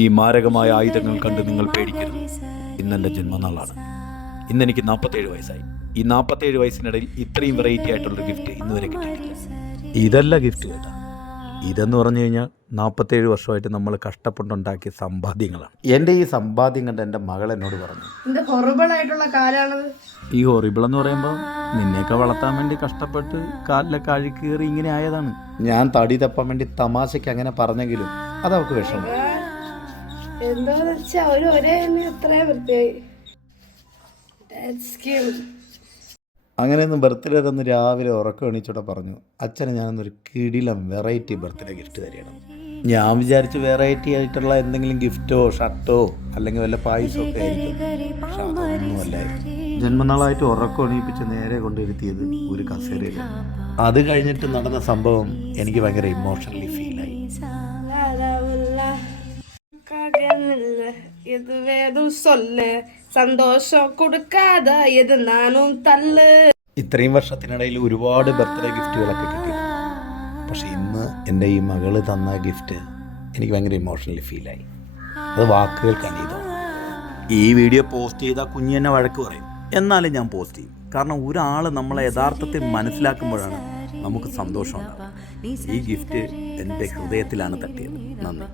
ഈ മാരകമായ ആയുധങ്ങൾ കണ്ട് നിങ്ങൾ പേടിക്കരുത്. ഇന്നെൻ്റെ ജന്മനാളാണ്. ഇന്നെനിക്ക് 47 വയസ്സായി. ഈ 47 വയസ്സിനിടയിൽ ഇത്രയും വെറൈറ്റി ആയിട്ടുള്ളൊരു ഗിഫ്റ്റ് ഇന്നുവരെ കിട്ടിയിട്ടില്ല. ഇതല്ല ഗിഫ്റ്റ് കേട്ടോ. ഇതെന്ന് പറഞ്ഞു കഴിഞ്ഞാൽ 47 വർഷമായിട്ട് നമ്മൾ കഷ്ടപ്പെട്ടുണ്ടാക്കിയ സമ്പാദ്യങ്ങളാണ്. എൻ്റെ ഈ സമ്പാദ്യം കണ്ട് എൻ്റെ മകൾ എന്നോട് പറഞ്ഞു, ഹൊറിബിളായിട്ടുള്ള കാലാണത്. ഈ ഹൊറിബിൾ എന്ന് പറയുമ്പോൾ നിന്നെയൊക്കെ വളർത്താൻ വേണ്ടി കഷ്ടപ്പെട്ട് കാലിലൊക്കെ അഴുക്ക് കയറി ഇങ്ങനെ ആയതാണ്. ഞാൻ തടി തപ്പാൻ വേണ്ടി തമാശയ്ക്ക് അങ്ങനെ പറഞ്ഞെങ്കിലും അതവർക്ക് വിഷമം. എന്താന്ന് വെച്ചാ ഒരേ ഇത്രയും വൃത്തിയായി. അങ്ങനെയൊന്നും ബർത്ത്ഡേ തന്ന് രാവിലെ ഉറക്കം എണീച്ചോടെ പറഞ്ഞു, അച്ഛനെ ഞാനൊന്നൊരു കിടിലം വെറൈറ്റി ബർത്ത്ഡേ ഗിഫ്റ്റ് തരണം. ഞാൻ വിചാരിച്ച് വെറൈറ്റി ആയിട്ടുള്ള എന്തെങ്കിലും ഗിഫ്റ്റോ ഷർട്ടോ അല്ലെങ്കിൽ വല്ല പായസമോ ഒക്കെ ആയിരിക്കും. പക്ഷെ അതൊന്നുമല്ലായിരുന്നു. ജന്മനാളായിട്ട് ഉറക്കം എണീപ്പിച്ച് നേരെ കൊണ്ടിരുത്തിയത് ഒരു കസേരയിലാണ്. അത് കഴിഞ്ഞിട്ട് നടന്ന സംഭവം എനിക്ക് ഭയങ്കര ഇമോഷണലി ഫീലായി. സന്തോഷം കൊടുക്കാത ഇത് നാനും തല്ല്. ഇത്രയും വർഷത്തിനിടയിൽ ഒരുപാട് ബർത്ത്ഡേ ഗിഫ്റ്റുകളൊക്കെ കിട്ടി. പക്ഷെ ഇന്ന് എൻ്റെ ഈ മകള് തന്ന ഗിഫ്റ്റ് എനിക്ക് ഭയങ്കര ഇമോഷണലി ഫീലായി. അത് വാക്കുകൾക്ക് അനീതമാണ്. ഈ വീഡിയോ പോസ്റ്റ് ചെയ്താൽ കുഞ്ഞ് എന്നെ വഴക്ക് പറയും. എന്നാലും ഞാൻ പോസ്റ്റ് ചെയ്യും. കാരണം ഒരാൾ നമ്മളെ യഥാർത്ഥത്തിൽ മനസ്സിലാക്കുമ്പോഴാണ് നമുക്ക് സന്തോഷം ഉണ്ടാകും. ഈ ഗിഫ്റ്റ് എൻ്റെ ഹൃദയത്തിലാണ് തട്ടിയത്. നന്ദി.